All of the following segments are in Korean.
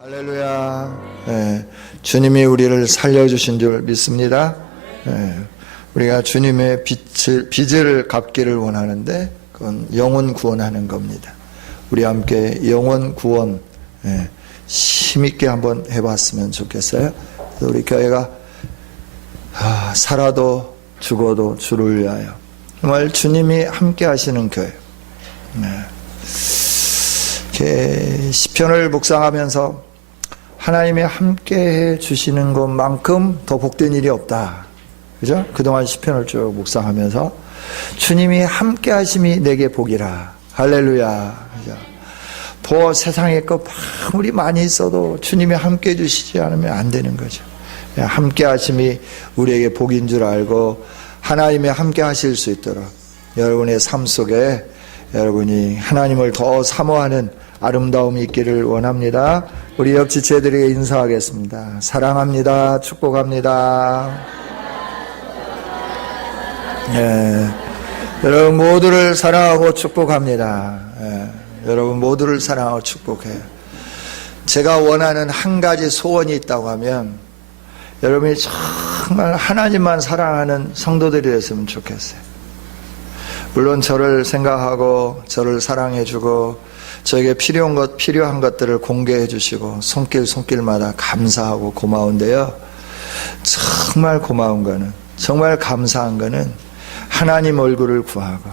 할렐루야. 주님이 우리를 살려주신 줄 믿습니다. 우리가 주님의 빚을 갚기를 원하는데 그건 영혼 구원하는 겁니다. 우리 함께 영혼 구원 힘있게 한번 해봤으면 좋겠어요. 우리 교회가 살아도 죽어도 주를 위하여, 정말 주님이 함께 하시는 교회. 시편을 묵상하면서 하나님이 함께해 주시는 것만큼 더 복된 일이 없다. 그죠? 그동안 시편을 쭉 묵상하면서 주님이 함께 하심이 내게 복이라. 할렐루야. 그죠? 세상에 것 아무리 많이 있어도 주님이 함께 해 주시지 않으면 안 되는 거죠. 함께 하심이 우리에게 복인 줄 알고 하나님이 함께 하실 수 있도록 여러분의 삶 속에 여러분이 하나님을 더 사모하는 아름다움이 있기를 원합니다. 우리 옆 지체들에게 인사하겠습니다. 사랑합니다. 축복합니다. 여러분 모두를 사랑하고 축복합니다. 여러분 모두를 사랑하고 축복해요. 제가 원하는 한 가지 소원이 있다고 하면 여러분이 정말 하나님만 사랑하는 성도들이 됐으면 좋겠어요. 물론 저를 생각하고 저를 사랑해주고 저에게 필요한 것들을 공개해 주시고 손길마다 감사하고 고마운데요, 정말 고마운 거는, 정말 감사한 거는 하나님 얼굴을 구하고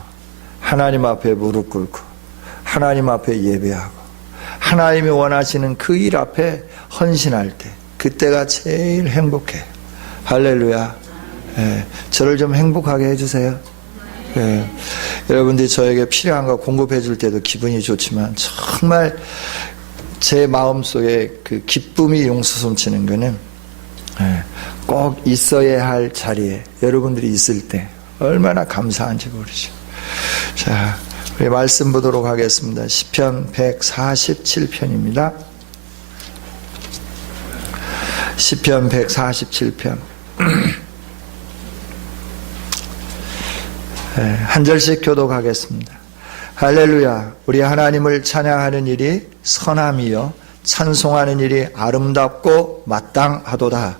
하나님 앞에 무릎 꿇고 하나님 앞에 예배하고 하나님이 원하시는 그 일 앞에 헌신할 때, 그때가 제일 행복해요. 할렐루야. 저를 좀 행복하게 해주세요. 여러분들이 저에게 필요한 거 공급해 줄 때도 기분이 좋지만 정말 제 마음속에 그 기쁨이 용수솜치는 거는 꼭 있어야 할 자리에 여러분들이 있을 때 얼마나 감사한지 모르죠. 자, 우리 말씀 보도록 하겠습니다. 시편 147편입니다. 시편 147편. 한 절씩 교독하겠습니다. 할렐루야. 우리 하나님을 찬양하는 일이 선함이요 찬송하는 일이 아름답고 마땅하도다.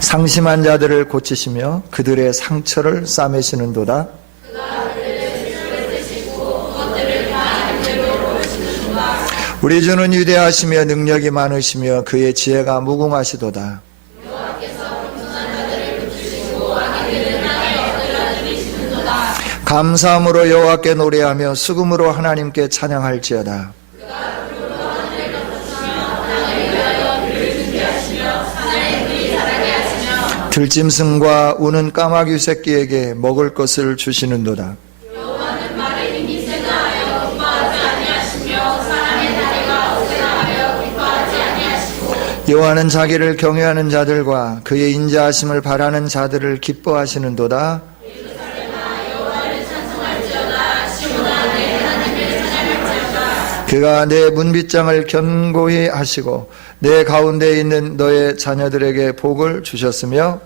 상심한 자들을 고치시며 그들의 상처를 싸매시는도다. 우리 주는 위대하시며 능력이 많으시며 그의 지혜가 무궁하시도다. 감사함으로 여호와께 노래하며 수금으로 하나님께 찬양할지어다. 들짐승과 우는 까마귀 새끼에게 먹을 것을 주시는도다. 여호와는 자기를 경외하는 자들과 그의 인자하심을 바라는 자들을 기뻐하시는도다. 그가 내 문빗장을 견고히 하시고 내 가운데 있는 너의 자녀들에게 복을 주셨으며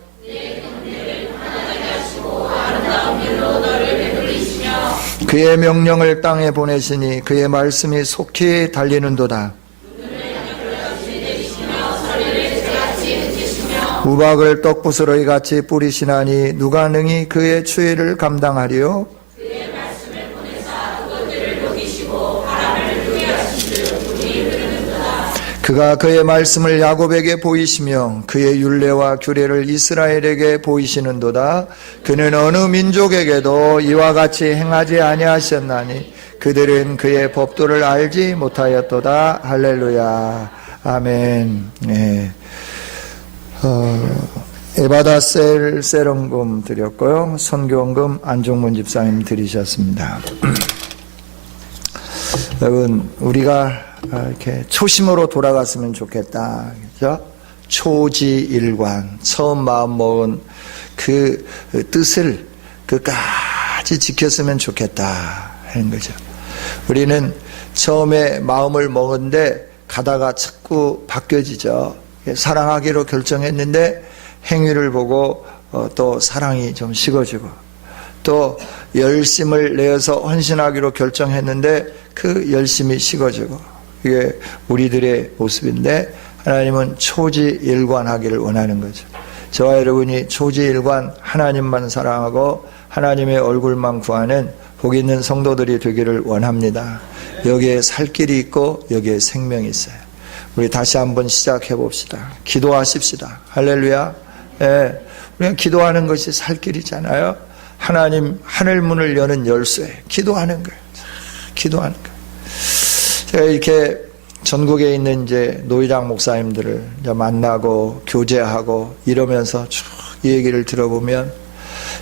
그의 명령을 땅에 보내시니 그의 말씀이 속히 달리는도다. 우박을 떡부스러기 같이 뿌리시나니 누가 능히 그의 추위를 감당하리요? 그가 그의 말씀을 야곱에게 보이시며 그의 율례와 규례를 이스라엘에게 보이시는도다. 그는 어느 민족에게도 이와 같이 행하지 아니하셨나니 그들은 그의 법도를 알지 못하였도다. 할렐루야. 아멘. 에바다 세럼금 드렸고요. 선교원금 안종문 집사님 드리셨습니다. 여러분, 우리가 이렇게 초심으로 돌아갔으면 좋겠다. 그죠? 초지일관, 처음 마음 먹은 그 뜻을 끝까지 지켰으면 좋겠다 하는 거죠. 우리는 처음에 마음을 먹은데 가다가 자꾸 바뀌어지죠. 사랑하기로 결정했는데 행위를 보고 또 사랑이 좀 식어지고 또 열심을 내어서 헌신하기로 결정했는데 그 열심이 식어지고, 이게 우리들의 모습인데 하나님은 초지일관하기를 원하는 거죠. 저와 여러분이 초지일관 하나님만 사랑하고 하나님의 얼굴만 구하는 복 있는 성도들이 되기를 원합니다. 여기에 살 길이 있고 여기에 생명이 있어요. 우리 다시 한번 시작해 봅시다. 기도하십시다. 할렐루야. 예, 우리가 기도하는 것이 살 길이잖아요. 하나님 하늘 문을 여는 열쇠, 기도하는 거예요. 기도하는 거예요. 제가 이렇게 전국에 있는 이제 노회장 목사님들을 이제 만나고 교제하고 이러면서 쭉 이 얘기를 들어보면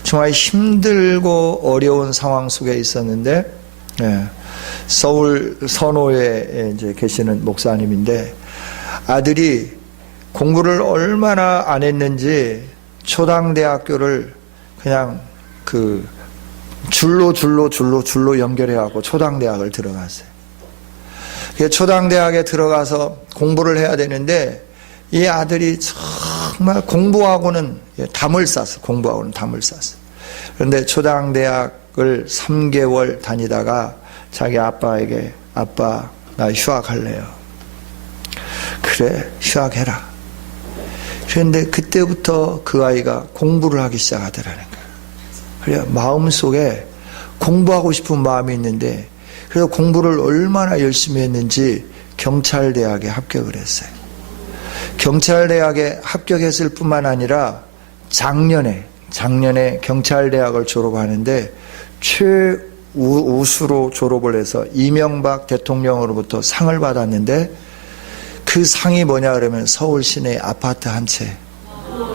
정말 힘들고 어려운 상황 속에 있었는데, 예, 서울 선호에 이제 계시는 목사님인데 아들이 공부를 얼마나 안 했는지 초당대학교를 그냥 그 줄로 연결해갖고 초당대학을 들어갔어요. 초당대학에 들어가서 공부를 해야 되는데 이 아들이 정말 공부하고는 담을 쌌어. 공부하고는 담을 쌌어. 그런데 초당대학을 3개월 다니다가 자기 아빠에게, 아빠 나 휴학할래요. 그래, 휴학해라. 그런데 그때부터 그 아이가 공부를 하기 시작하더라는 거예요. 그래, 마음속에 공부하고 싶은 마음이 있는데, 그래서 공부를 얼마나 열심히 했는지 경찰대학에 합격을 했어요. 경찰대학에 합격했을 뿐만 아니라 작년에 경찰대학을 졸업하는데 최우수로 졸업을 해서 이명박 대통령으로부터 상을 받았는데 그 상이 뭐냐 그러면 서울 시내 아파트 한 채.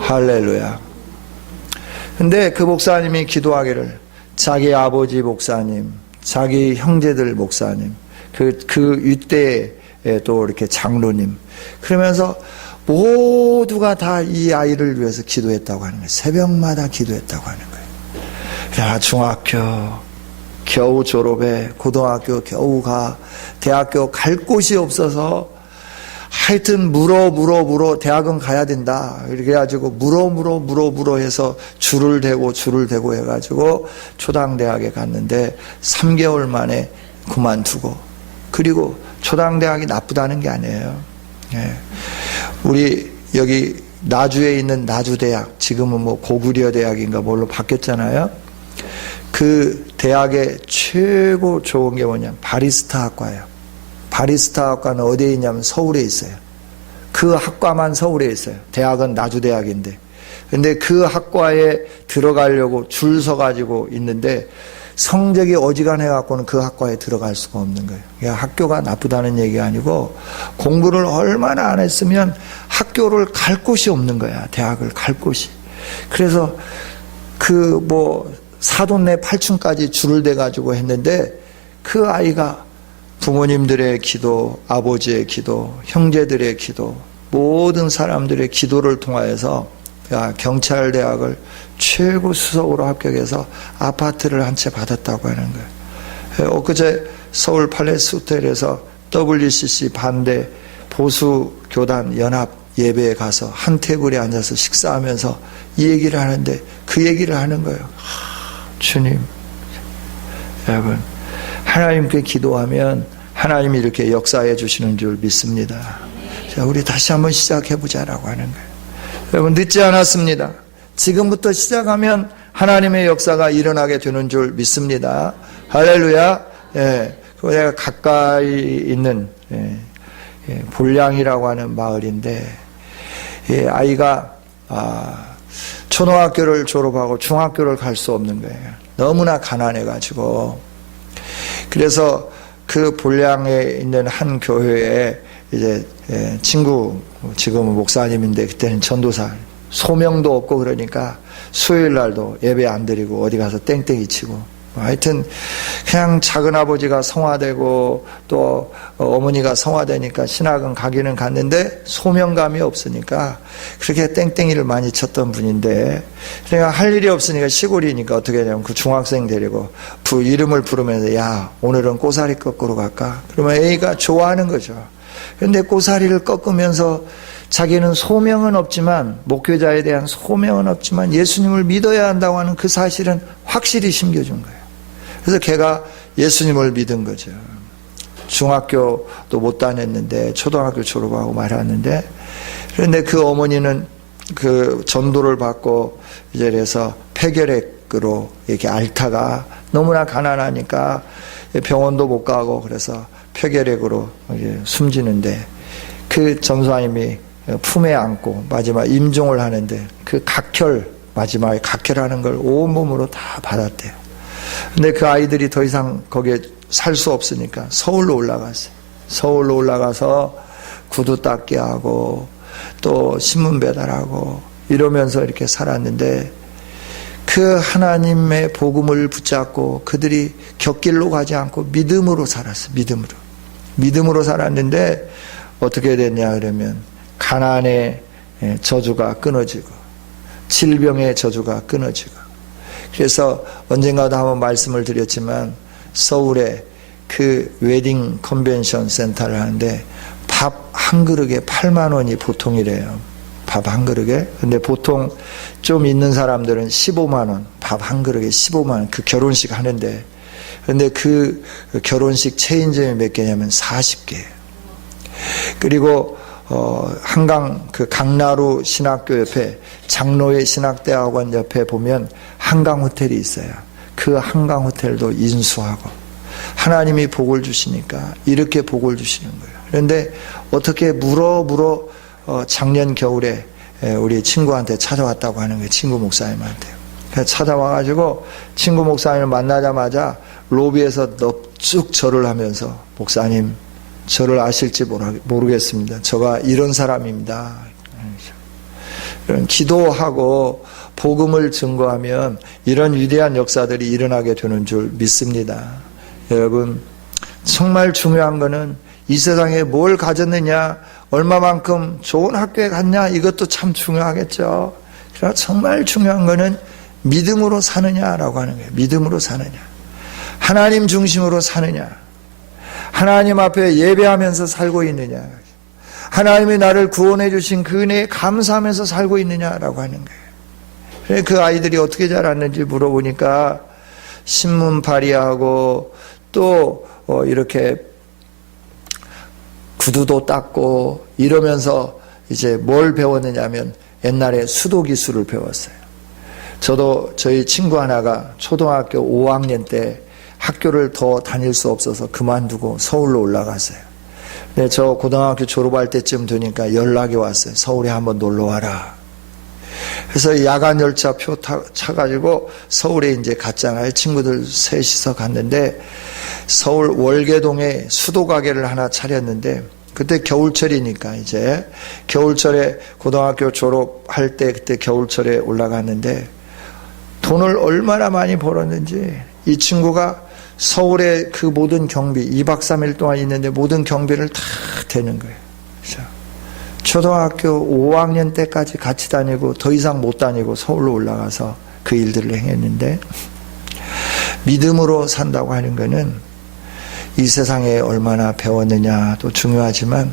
할렐루야. 근데 그 목사님이 기도하기를 자기 아버지 목사님, 자기 형제들 목사님, 그 이때에 또 이렇게 장로님, 그러면서 모두가 다 이 아이를 위해서 기도했다고 하는 거예요. 새벽마다 기도했다고 하는 거예요. 야, 중학교 겨우 졸업해, 고등학교 겨우 가, 대학교 갈 곳이 없어서 하여튼 물어 대학은 가야 된다. 이렇게 해가지고 물어 해서 줄을 대고 해가지고 초당대학에 갔는데 3개월 만에 그만두고, 그리고 초당대학이 나쁘다는 게 아니에요. 예. 우리 여기 나주에 있는 나주대학, 지금은 뭐 고구려 대학인가 뭘로 바뀌었잖아요. 그 대학의 최고 좋은 게 뭐냐면 바리스타 학과예요. 바리스타 학과는 어디에 있냐면 서울에 있어요. 그 학과만 서울에 있어요. 대학은 나주대학인데. 근데 그 학과에 들어가려고 줄 서가지고 있는데 성적이 어지간해갖고는 그 학과에 들어갈 수가 없는 거예요. 그러니까 학교가 나쁘다는 얘기가 아니고 공부를 얼마나 안 했으면 학교를 갈 곳이 없는 거야. 대학을 갈 곳이. 그래서 그 뭐 사돈네 8층까지 줄을 대가지고 했는데 그 아이가 부모님들의 기도, 아버지의 기도, 형제들의 기도, 모든 사람들의 기도를 통하여서 경찰대학을 최고 수석으로 합격해서 아파트를 한 채 받았다고 하는 거예요. 엊그제 서울 팔레스 호텔에서 WCC 반대 보수교단 연합 예배에 가서 한 테이블에 앉아서 식사하면서 이 얘기를 하는데 그 얘기를 하는 거예요. 주님, 여러분, 하나님께 기도하면 하나님이 이렇게 역사해 주시는 줄 믿습니다. 자, 우리 다시 한번 시작해 보자라고 하는 거예요. 여러분, 늦지 않았습니다. 지금부터 시작하면 하나님의 역사가 일어나게 되는 줄 믿습니다. 할렐루야. 예, 내가 가까이 있는 볼량이라고 하는 마을인데, 아이가 초등학교를 졸업하고 중학교를 갈 수 없는 거예요. 너무나 가난해가지고. 그래서 그 볼량에 있는 한 교회에 이제 친구, 지금은 목사님인데 그때는 전도사, 소명도 없고 그러니까 수요일 날도 예배 안 드리고 어디 가서 땡땡이 치고, 하여튼 그냥 작은아버지가 성화되고 또 어머니가 성화되니까 신학은 가기는 갔는데 소명감이 없으니까 그렇게 땡땡이를 많이 쳤던 분인데, 그러니까 할 일이 없으니까 시골이니까 어떻게 하냐면 그 중학생 데리고 이름을 부르면서 야, 오늘은 꼬사리 꺾으러 갈까? 그러면 A가 좋아하는 거죠. 그런데 꼬사리를 꺾으면서 자기는 소명은 없지만, 목회자에 대한 소명은 없지만 예수님을 믿어야 한다고 하는 그 사실은 확실히 심겨준 거예요. 그래서 걔가 예수님을 믿은 거죠. 중학교도 못 다녔는데 초등학교 졸업하고 말았는데, 그런데 그 어머니는 그 전도를 받고 이제 그래서 폐결핵으로 이렇게 앓다가 너무나 가난하니까 병원도 못 가고 그래서 폐결핵으로 숨지는데, 그 전사님이 품에 안고 마지막 임종을 하는데 그 마지막에 각혈하는 걸 온몸으로 다 받았대요. 근데 그 아이들이 더 이상 거기에 살 수 없으니까 서울로 올라갔어요. 서울로 올라가서 구두 닦기 하고 또 신문 배달하고 이러면서 이렇게 살았는데, 그 하나님의 복음을 붙잡고 그들이 곁길로 가지 않고 믿음으로 살았어요. 믿음으로 살았는데 어떻게 됐냐 그러면 가난의 저주가 끊어지고 질병의 저주가 끊어지고. 그래서 언젠가도 한번 말씀을 드렸지만 서울에 그 웨딩 컨벤션 센터를 하는데 밥 한 그릇에 8만 원이 보통이래요. 밥 한 그릇에. 근데 보통 좀 있는 사람들은 15만 원, 밥 한 그릇에 15만 원, 그 결혼식 하는데, 근데 그 결혼식 체인점이 몇 개냐면 40개예요. 그리고 한강 그 강나루 신학교 옆에 장로회 신학대학원 옆에 보면 한강 호텔이 있어요. 그 한강 호텔도 인수하고 하나님이 복을 주시니까 이렇게 복을 주시는 거예요. 그런데 어떻게 물어 작년 겨울에 우리 친구한테 찾아왔다고 하는 거예요. 친구 목사님한테. 찾아와가지고 친구 목사님을 만나자마자 로비에서 넙죽 절을 하면서, 목사님 저를 아실지 모르겠습니다. 저가 이런 사람입니다. 기도하고 복음을 증거하면 이런 위대한 역사들이 일어나게 되는 줄 믿습니다. 여러분, 정말 중요한 거는 이 세상에 뭘 가졌느냐, 얼마만큼 좋은 학교에 갔냐, 이것도 참 중요하겠죠. 그러나 정말 중요한 거는 믿음으로 사느냐라고 하는 거예요. 믿음으로 사느냐, 하나님 중심으로 사느냐, 하나님 앞에 예배하면서 살고 있느냐, 하나님이 나를 구원해 주신 그 은혜에 감사하면서 살고 있느냐라고 하는 거예요. 그 아이들이 어떻게 자랐는지 물어보니까 신문 발의하고 또 이렇게 구두도 닦고 이러면서 이제 뭘 배웠느냐면 옛날에 수도 기술을 배웠어요. 저도 저희 친구 하나가 초등학교 5학년 때 학교를 더 다닐 수 없어서 그만두고 서울로 올라갔어요. 근데 저 고등학교 졸업할 때쯤 되니까 연락이 왔어요. 서울에 한번 놀러 와라. 그래서 야간 열차 표 차가지고 서울에 이제 갔잖아요. 친구들 셋이서 갔는데 서울 월계동에 수도 가게를 하나 차렸는데, 그때 겨울철이니까 이제 겨울철에 고등학교 졸업할 때 그때 겨울철에 올라갔는데 돈을 얼마나 많이 벌었는지, 이 친구가 서울에 그 모든 경비 2박 3일 동안 있는데 모든 경비를 다 대는 거예요. 그렇죠? 초등학교 5학년 때까지 같이 다니고 더 이상 못 다니고 서울로 올라가서 그 일들을 행했는데, 믿음으로 산다고 하는 것은 이 세상에 얼마나 배웠느냐도 중요하지만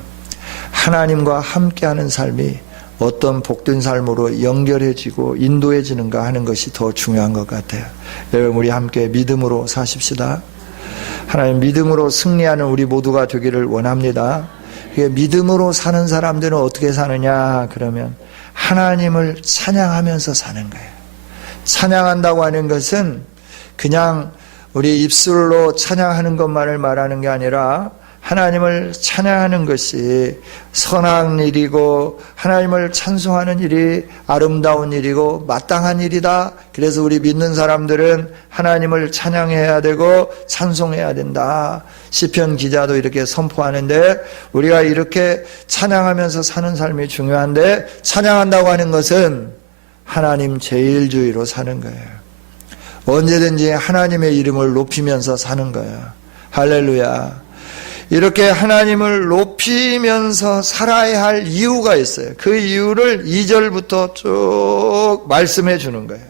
하나님과 함께하는 삶이 어떤 복된 삶으로 연결해지고 인도해지는가 하는 것이 더 중요한 것 같아요. 여러분, 우리 함께 믿음으로 사십시다. 하나님, 믿음으로 승리하는 우리 모두가 되기를 원합니다. 믿음으로 사는 사람들은 어떻게 사느냐 그러면 하나님을 찬양하면서 사는 거예요. 찬양한다고 하는 것은 그냥 우리 입술로 찬양하는 것만을 말하는 게 아니라 하나님을 찬양하는 것이 선한 일이고 하나님을 찬송하는 일이 아름다운 일이고 마땅한 일이다. 그래서 우리 믿는 사람들은 하나님을 찬양해야 되고 찬송해야 된다. 시편 기자도 이렇게 선포하는데, 우리가 이렇게 찬양하면서 사는 삶이 중요한데, 찬양한다고 하는 것은 하나님 제일주의로 사는 거예요. 언제든지 하나님의 이름을 높이면서 사는 거예요. 할렐루야. 이렇게 하나님을 높이면서 살아야 할 이유가 있어요. 그 이유를 2절부터 쭉 말씀해 주는 거예요.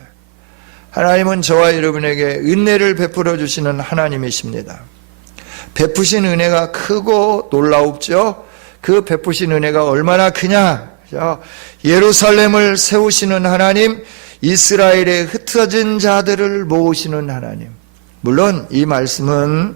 하나님은 저와 여러분에게 은혜를 베풀어 주시는 하나님이십니다. 베푸신 은혜가 크고 놀라웁죠. 그 베푸신 은혜가 얼마나 크냐, 예루살렘을 세우시는 하나님, 이스라엘의 흩어진 자들을 모으시는 하나님. 물론 이 말씀은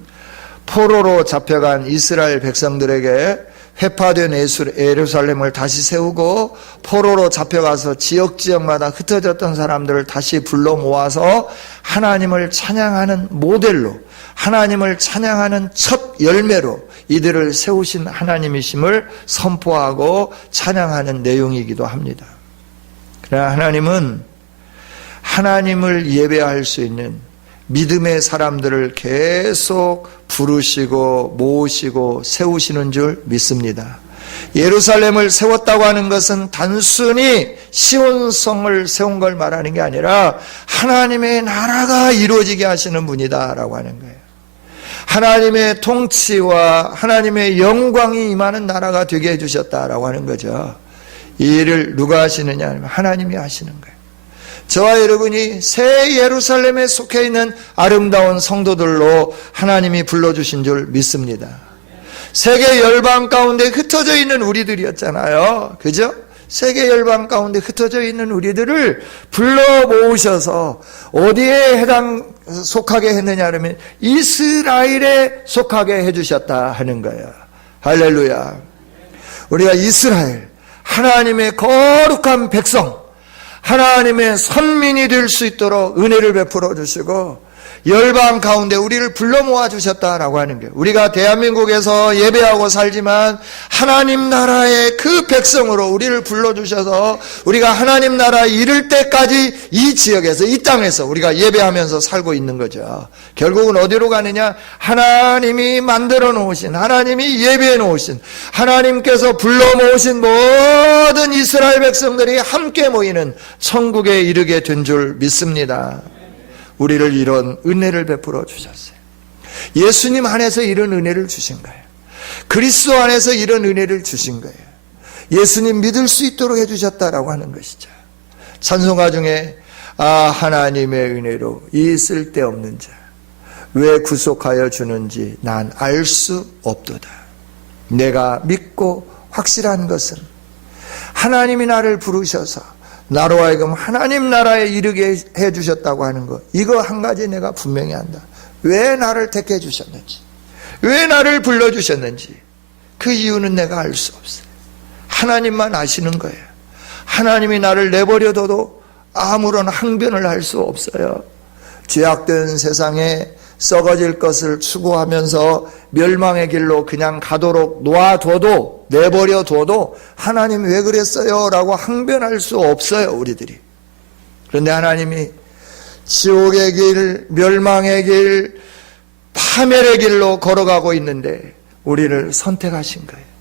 포로로 잡혀간 이스라엘 백성들에게 회파된 예루살렘을 다시 세우고 포로로 잡혀가서 지역마다 흩어졌던 사람들을 다시 불러 모아서 하나님을 찬양하는 모델로, 하나님을 찬양하는 첫 열매로 이들을 세우신 하나님이심을 선포하고 찬양하는 내용이기도 합니다. 그러나 하나님은 하나님을 예배할 수 있는 믿음의 사람들을 계속 부르시고 모으시고 세우시는 줄 믿습니다. 예루살렘을 세웠다고 하는 것은 단순히 시온성을 세운 걸 말하는 게 아니라 하나님의 나라가 이루어지게 하시는 분이다라고 하는 거예요. 하나님의 통치와 하나님의 영광이 임하는 나라가 되게 해주셨다라고 하는 거죠. 이 일을 누가 하시느냐 하면 하나님이 하시는 거예요. 저와 여러분이 새 예루살렘에 속해 있는 아름다운 성도들로 하나님이 불러주신 줄 믿습니다. 세계 열방 가운데 흩어져 있는 우리들이었잖아요. 그죠? 세계 열방 가운데 흩어져 있는 우리들을 불러 모으셔서 어디에 속하게 했느냐 하면 이스라엘에 속하게 해주셨다 하는 거예요. 할렐루야. 우리가 이스라엘, 하나님의 거룩한 백성, 하나님의 선민이 될 수 있도록 은혜를 베풀어 주시고 열방 가운데 우리를 불러 모아 주셨다라고 하는 거예요. 우리가 대한민국에서 예배하고 살지만 하나님 나라의 그 백성으로 우리를 불러주셔서 우리가 하나님 나라에 이를 때까지 이 지역에서, 이 땅에서 우리가 예배하면서 살고 있는 거죠. 결국은 어디로 가느냐? 하나님이 만들어 놓으신, 하나님이 예배해 놓으신, 하나님께서 불러 모으신 모든 이스라엘 백성들이 함께 모이는 천국에 이르게 된 줄 믿습니다. 우리를 이런 은혜를 베풀어 주셨어요. 예수님 안에서 이런 은혜를 주신 거예요. 그리스도 안에서 이런 은혜를 주신 거예요. 예수님 믿을 수 있도록 해주셨다라고 하는 것이죠. 찬송가 중에 하나님의 은혜로 이 쓸데없는 자 왜 구속하여 주는지 난 알 수 없도다. 내가 믿고 확실한 것은 하나님이 나를 부르셔서 나로 하여금 하나님 나라에 이르게 해주셨다고 하는 것, 이거 한 가지 내가 분명히 한다. 왜 나를 택해 주셨는지, 왜 나를 불러주셨는지 그 이유는 내가 알 수 없어요. 하나님만 아시는 거예요. 하나님이 나를 내버려둬도 아무런 항변을 할 수 없어요. 죄악된 세상에 썩어질 것을 추구하면서 멸망의 길로 그냥 가도록 놓아둬도, 내버려둬도 하나님 왜 그랬어요? 라고 항변할 수 없어요, 우리들이. 그런데 하나님이 지옥의 길, 멸망의 길, 파멸의 길로 걸어가고 있는데 우리를 선택하신 거예요.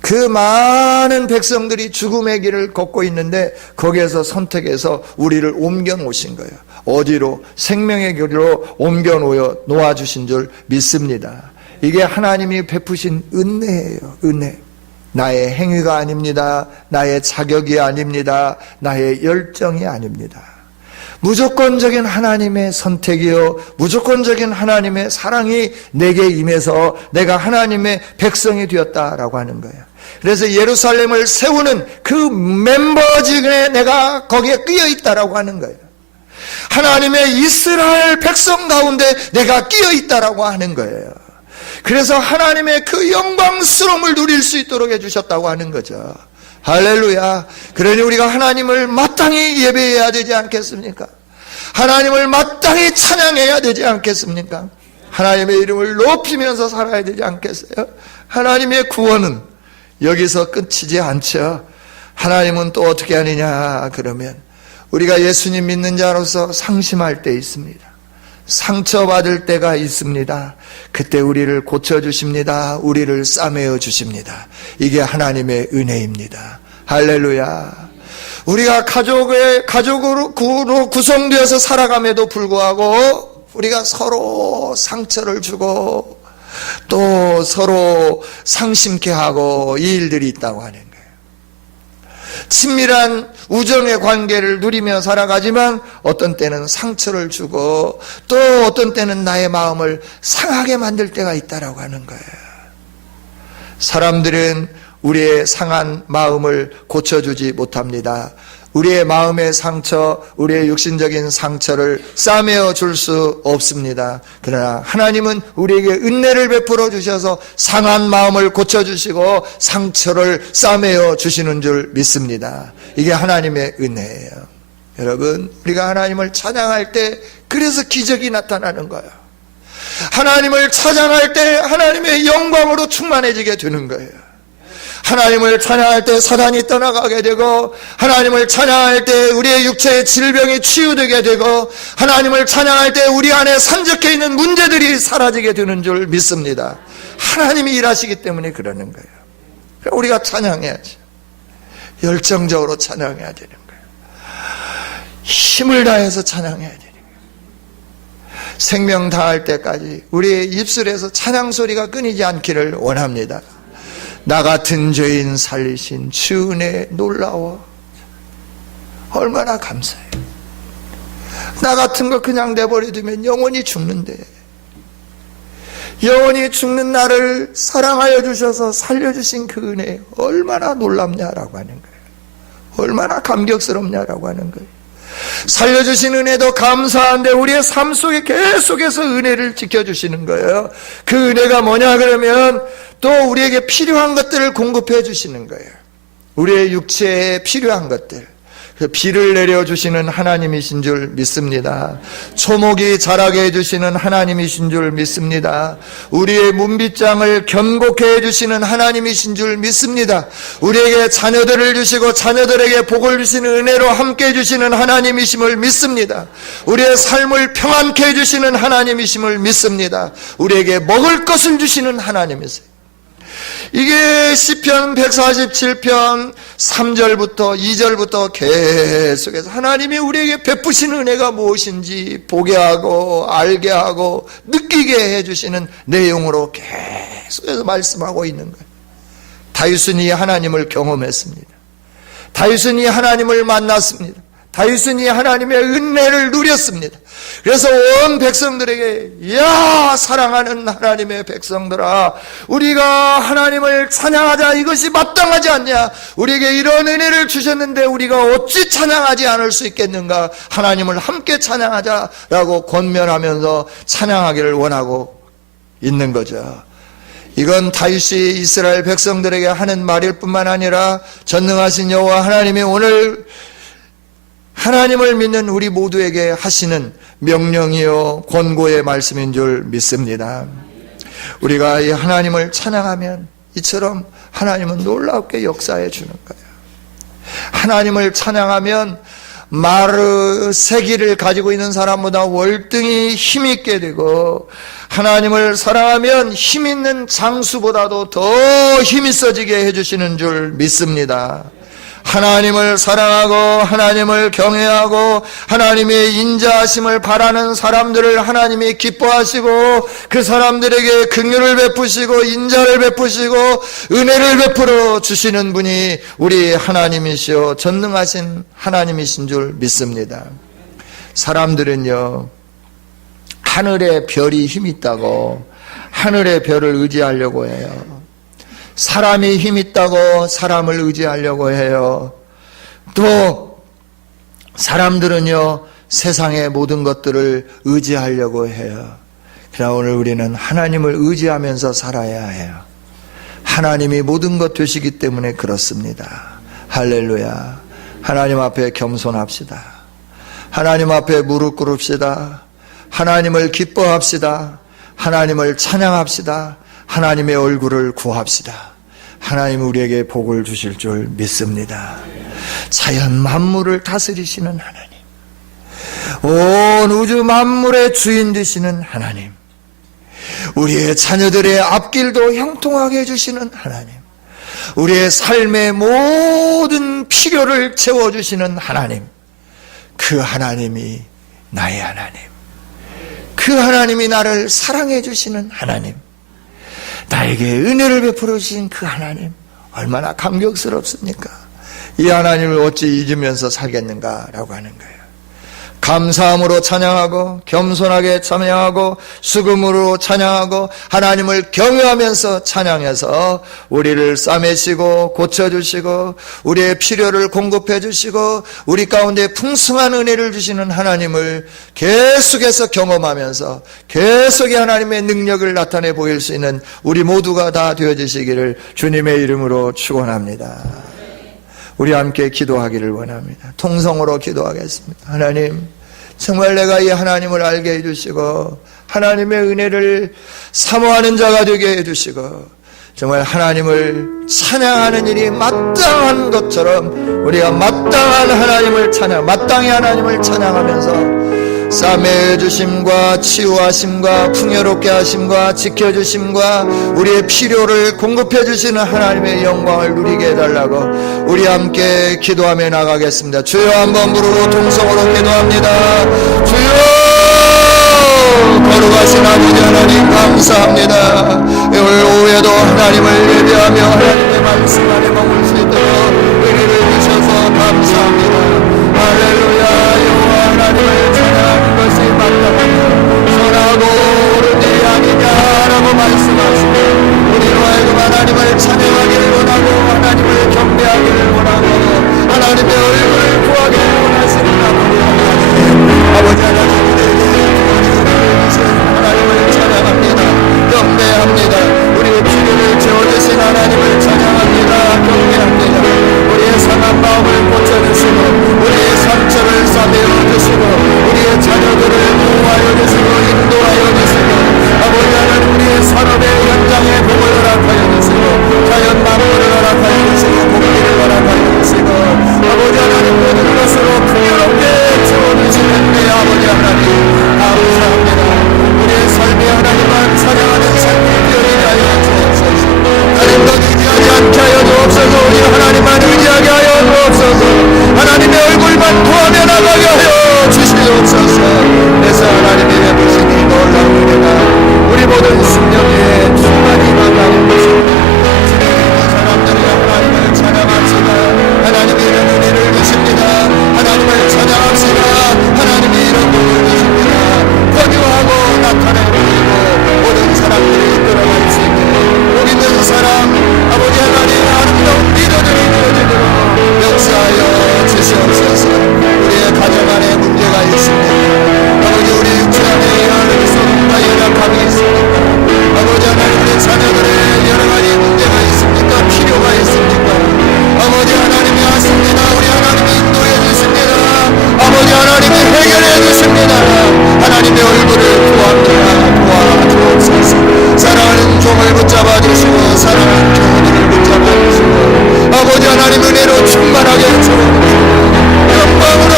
그 많은 백성들이 죽음의 길을 걷고 있는데 거기에서 선택해서 우리를 옮겨 놓으신 거예요. 어디로? 생명의 길로 옮겨 놓아주신 줄 믿습니다. 이게 하나님이 베푸신 은혜예요. 은혜. 나의 행위가 아닙니다. 나의 자격이 아닙니다. 나의 열정이 아닙니다. 무조건적인 하나님의 선택이요, 무조건적인 하나님의 사랑이 내게 임해서 내가 하나님의 백성이 되었다라고 하는 거예요. 그래서 예루살렘을 세우는 그 멤버 중에 내가 거기에 끼어 있다라고 하는 거예요. 하나님의 이스라엘 백성 가운데 내가 끼어 있다라고 하는 거예요. 그래서 하나님의 그 영광스러움을 누릴 수 있도록 해주셨다고 하는 거죠. 할렐루야. 그러니 우리가 하나님을 마땅히 예배해야 되지 않겠습니까? 하나님을 마땅히 찬양해야 되지 않겠습니까? 하나님의 이름을 높이면서 살아야 되지 않겠어요? 하나님의 구원은 여기서 끝이지 않죠. 하나님은 또 어떻게 하느냐 그러면 우리가 예수님 믿는 자로서 상심할 때 있습니다. 상처받을 때가 있습니다. 그때 우리를 고쳐주십니다. 우리를 싸매어 주십니다. 이게 하나님의 은혜입니다. 할렐루야. 우리가 가족으로 구성되어서 살아감에도 불구하고 우리가 서로 상처를 주고 또 서로 상심케 하고 이 일들이 있다고 하는 거예요. 친밀한 우정의 관계를 누리며 살아가지만 어떤 때는 상처를 주고 또 어떤 때는 나의 마음을 상하게 만들 때가 있다라고 하는 거예요. 사람들은 우리의 상한 마음을 고쳐주지 못합니다. 우리의 마음의 상처, 우리의 육신적인 상처를 싸매어 줄 수 없습니다. 그러나 하나님은 우리에게 은혜를 베풀어 주셔서 상한 마음을 고쳐주시고 상처를 싸매어 주시는 줄 믿습니다. 이게 하나님의 은혜예요. 여러분, 우리가 하나님을 찬양할 때 그래서 기적이 나타나는 거예요. 하나님을 찬양할 때 하나님의 영광으로 충만해지게 되는 거예요. 하나님을 찬양할 때 사단이 떠나가게 되고, 하나님을 찬양할 때 우리의 육체의 질병이 치유되게 되고, 하나님을 찬양할 때 우리 안에 산적해 있는 문제들이 사라지게 되는 줄 믿습니다. 하나님이 일하시기 때문에 그러는 거예요. 우리가 찬양해야죠. 열정적으로 찬양해야 되는 거예요. 힘을 다해서 찬양해야 되는 거예요. 생명 다할 때까지 우리의 입술에서 찬양 소리가 끊이지 않기를 원합니다. 나 같은 죄인 살리신 주 은혜 놀라워. 얼마나 감사해요. 나 같은 거 그냥 내버려두면 영원히 죽는데, 영원히 죽는 나를 사랑하여 주셔서 살려주신 그 은혜 얼마나 놀랍냐라고 하는 거예요. 얼마나 감격스럽냐라고 하는 거예요. 살려주신 은혜도 감사한데 우리의 삶 속에 계속해서 은혜를 지켜주시는 거예요. 그 은혜가 뭐냐 그러면 또 우리에게 필요한 것들을 공급해 주시는 거예요. 우리의 육체에 필요한 것들, 그 비를 내려주시는 하나님이신 줄 믿습니다. 초목이 자라게 해주시는 하나님이신 줄 믿습니다. 우리의 문빗장을 견고케 해주시는 하나님이신 줄 믿습니다. 우리에게 자녀들을 주시고 자녀들에게 복을 주시는 은혜로 함께 해주시는 하나님이심을 믿습니다. 우리의 삶을 평안케 해주시는 하나님이심을 믿습니다. 우리에게 먹을 것을 주시는 하나님이세요. 이게 시편 147편 3절부터 2절부터 계속해서 하나님이 우리에게 베푸시는 은혜가 무엇인지 보게 하고 알게 하고 느끼게 해주시는 내용으로 계속해서 말씀하고 있는 거예요. 다윗은 이 하나님을 경험했습니다. 다윗은 이 하나님을 만났습니다. 다윗은 이 하나님의 은혜를 누렸습니다. 그래서 온 백성들에게, 야 사랑하는 하나님의 백성들아, 우리가 하나님을 찬양하자. 이것이 마땅하지 않냐? 우리에게 이런 은혜를 주셨는데 우리가 어찌 찬양하지 않을 수 있겠는가? 하나님을 함께 찬양하자라고 권면하면서 찬양하기를 원하고 있는 거죠. 이건 다윗이 이스라엘 백성들에게 하는 말일 뿐만 아니라 전능하신 여호와 하나님이 오늘 하나님을 믿는 우리 모두에게 하시는 명령이요 권고의 말씀인 줄 믿습니다. 우리가 이 하나님을 찬양하면 이처럼 하나님은 놀랍게 역사해 주는 거예요. 하나님을 찬양하면 마르세기를 가지고 있는 사람보다 월등히 힘있게 되고, 하나님을 사랑하면 힘있는 장수보다도 더 힘있어지게 해주시는 줄 믿습니다. 하나님을 사랑하고 하나님을 경외하고 하나님의 인자하심을 바라는 사람들을 하나님이 기뻐하시고 그 사람들에게 긍휼을 베푸시고 인자를 베푸시고 은혜를 베풀어 주시는 분이 우리 하나님이시오 전능하신 하나님이신 줄 믿습니다. 사람들은요, 하늘의 별이 힘있다고 하늘의 별을 의지하려고 해요. 사람이 힘있다고 사람을 의지하려고 해요. 또 사람들은요, 세상의 모든 것들을 의지하려고 해요. 그러나 오늘 우리는 하나님을 의지하면서 살아야 해요. 하나님이 모든 것 되시기 때문에 그렇습니다. 할렐루야. 하나님 앞에 겸손합시다. 하나님 앞에 무릎 꿇읍시다. 하나님을 기뻐합시다. 하나님을 찬양합시다. 하나님의 얼굴을 구합시다. 하나님 우리에게 복을 주실 줄 믿습니다. 자연 만물을 다스리시는 하나님, 온 우주 만물의 주인 되시는 하나님, 우리의 자녀들의 앞길도 형통하게 해주시는 하나님, 우리의 삶의 모든 필요를 채워주시는 하나님, 그 하나님이 나의 하나님, 그 하나님이 나를 사랑해 주시는 하나님, 나에게 은혜를 베풀어 주신 그 하나님, 얼마나 감격스럽습니까? 이 하나님을 어찌 잊으면서 살겠는가라고 하는 거예요. 감사함으로 찬양하고 겸손하게 찬양하고 수금으로 찬양하고 하나님을 경외하면서 찬양해서 우리를 싸매시고 고쳐주시고 우리의 필요를 공급해 주시고 우리 가운데 풍성한 은혜를 주시는 하나님을 계속해서 경험하면서 계속의 하나님의 능력을 나타내 보일 수 있는 우리 모두가 다 되어주시기를 주님의 이름으로 축원합니다. 우리 함께 기도하기를 원합니다. 통성으로 기도하겠습니다. 하나님, 정말 내가 이 하나님을 알게 해주시고 하나님의 은혜를 사모하는 자가 되게 해주시고 정말 하나님을 찬양하는 일이 마땅한 것처럼 우리가 마땅한 하나님을 마땅히 하나님을 찬양하면서 싸매어 주심과 치유하심과 풍요롭게 하심과 지켜주심과 우리의 필요를 공급해 주시는 하나님의 영광을 누리게 해달라고 우리 함께 기도하며 나가겠습니다. 주여 한번 부르고 통성으로 기도합니다. 주여, 거룩하신 아버지 하나님 감사합니다. 오늘 오후에도 하나님을 예배하며 하나님의 말씀 안에 머물 수 있도록 은혜를 주셔서 감사합니다. 할렐루야. 여호와 하나님을 찬양하는 것이 마땅하며 선하고 옳은 일이 아니냐라고 말씀하시고 우리로 하여금 하나님을 찬양하기를 원하고 하나님을 경배하기를 원하고 하나님의 얼굴을 구하기를 원하시는 아버지 하나님, 아버지 하나님 하나님을 찬양합니다. 경배합니다. 우리의 필요를 채워주신 하나님을 찬양합니다. 경배합니다. 우리의 상한 마음을 고쳐주시고 우리의 상처를 싸매어 주시고 우리의 자녀들을 보호하여 주시고 인도하여 주시고 아버지 하나님 우리의 산업의 현장에 복을 허락하여 주시고 자연 만물을 허락하여 주시고 복기를 허락하여 주시고 아버지 하나님 모든 것으로 풍요롭게 채워주시는 내 아버지 하나님 감사합니다. 우리의 삶의 하나님만 찬양하는 삶이 되어지게 하여 주옵소서. 하나님 더 의지하지 않게 하여 주옵소서. 우리 하나님만 의지하게 하여 주옵소서. 하나님의 얼굴만 구하며 나가게 하여 주시옵소서. 그래서 하나님의 베푸시니 놀라운 은혜가 우리 모든 심령에 충만히 임하는 것입니다. 사람들이 하나님을 찬양합시다. 하나님이 이런 은혜를 주십니다. 하나님을 찬양합시다. 하나님이 이런 복을 주십니다. 권유하고 나타내고 모든 사람들이 이끌어갈 수 있게 복 있는 사람 아버지 하나님 아름다운 리더들이 되어지도록 역사하여 주시옵소서. 우리의 가정 안에 문제가 있습니다. 아버지 우리 육체 안에 여러 소금과 연약함이 있습니까? 아버지 하나님 우리 자녀들의 여러 가지 문제가 있습니까? 필요가 있습니까? 아버지 하나님이 아십니다. 우리 하나님이 인도해 주십니다. 아버지 하나님이 해결해 주십니다. 하나님의 얼굴을 구합니다. 도와주옵소서. 사랑하는 종을 붙잡아 주시고 사랑하는 교우들을 붙잡아 주시고 아버지 하나님 은혜로 충만하게 주옵소서. 영광으로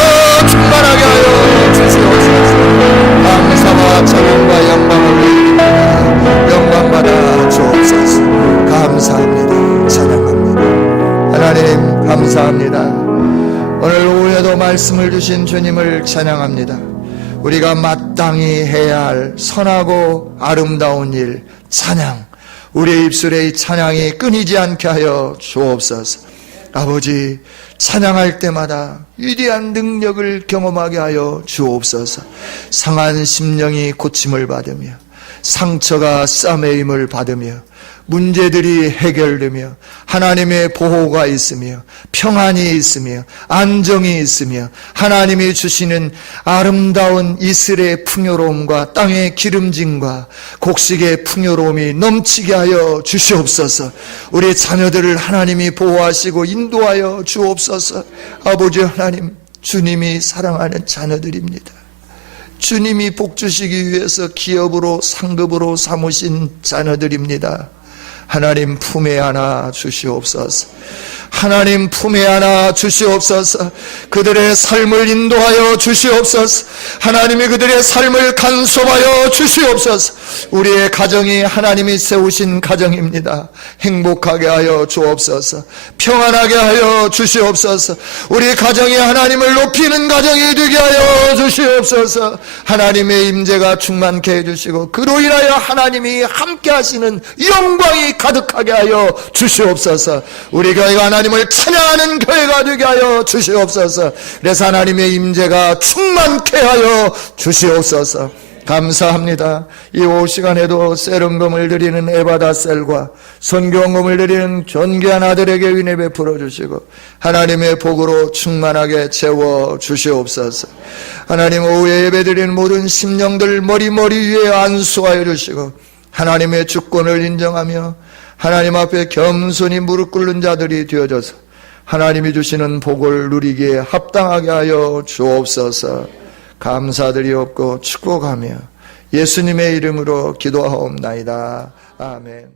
충만하게 하여 주시옵소서. 감사와 찬양과 영광을 드립니다. 영광받아 주옵소서. 감사합니다. 찬양합니다. 하나님 감사합니다. 오늘 오후에도 말씀을 주신 주님을 찬양합니다. 우리가 마땅히 해야 할 선하고 아름다운 일 찬양, 우리의 입술에 이 찬양이 끊이지 않게 하여 주옵소서. 아버지 찬양할 때마다 위대한 능력을 경험하게 하여 주옵소서. 상한 심령이 고침을 받으며 상처가 싸매임을 받으며 문제들이 해결되며 하나님의 보호가 있으며 평안이 있으며 안정이 있으며 하나님이 주시는 아름다운 이슬의 풍요로움과 땅의 기름짐과 곡식의 풍요로움이 넘치게 하여 주시옵소서. 우리 자녀들을 하나님이 보호하시고 인도하여 주옵소서. 아버지 하나님, 주님이 사랑하는 자녀들입니다. 주님이 복 주시기 위해서 기업으로 상급으로 삼으신 자녀들입니다. 하나님 품에 안아 주시옵소서. 하나님 품에 안아 주시옵소서. 그들의 삶을 인도하여 주시옵소서. 하나님이 그들의 삶을 간섭하여 주시옵소서. 우리의 가정이 하나님이 세우신 가정입니다. 행복하게 하여 주옵소서. 평안하게 하여 주시옵소서. 우리 가정이 하나님을 높이는 가정이 되게 하여 주시옵소서. 하나님의 임재가 충만케 해주시고 그로 인하여 하나님이 함께 하시는 영광이 가득하게 하여 주시옵소서. 우리 교회가 하나님 하나님을 찬양하는 교회가 되게 하여 주시옵소서. 그래서 하나님의 임재가 충만케 하여 주시옵소서. 감사합니다. 이 오후 시간에도 세른금을 드리는 에바다셀과 선교원금을 드리는 존귀한 아들에게 은혜 베풀어 주시고 하나님의 복으로 충만하게 채워 주시옵소서. 하나님, 오후에 예배드리는 모든 심령들 머리 위에 안수하여 주시고 하나님의 주권을 인정하며 하나님 앞에 겸손히 무릎 꿇는 자들이 되어져서 하나님이 주시는 복을 누리기에 합당하게 하여 주옵소서. 감사드리옵고 축복하며 예수님의 이름으로 기도하옵나이다. 아멘.